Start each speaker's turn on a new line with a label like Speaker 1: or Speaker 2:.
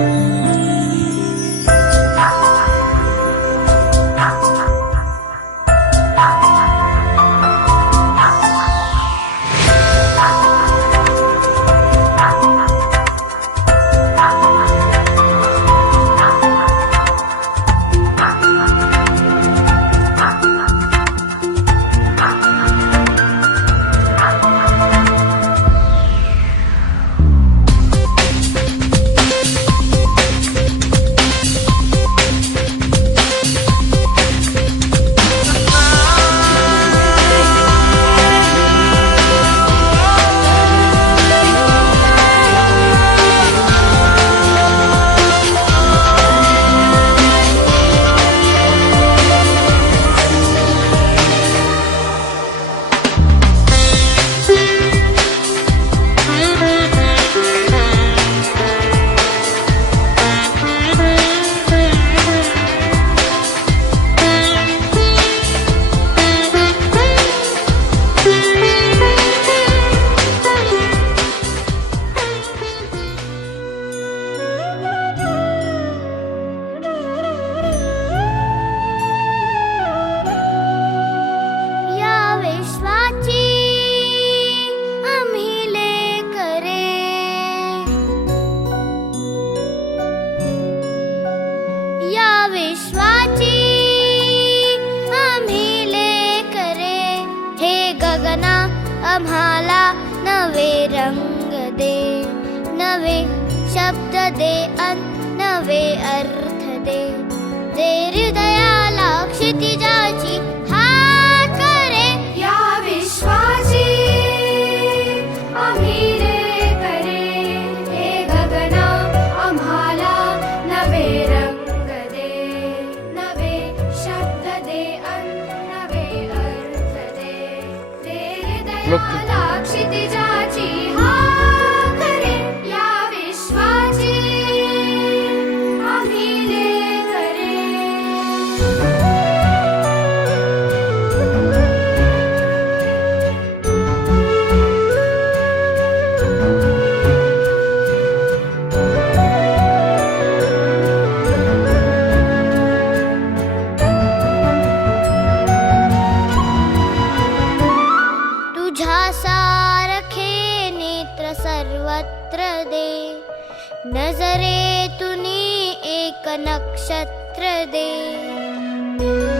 Speaker 1: you. विश्वाची आम्ही लेकरे हे गगना आम्हाला नवे रंग दे नवे शब्द दे अंत सर्वत्र दे. नजरे तुनी एक नक्षत्र दे.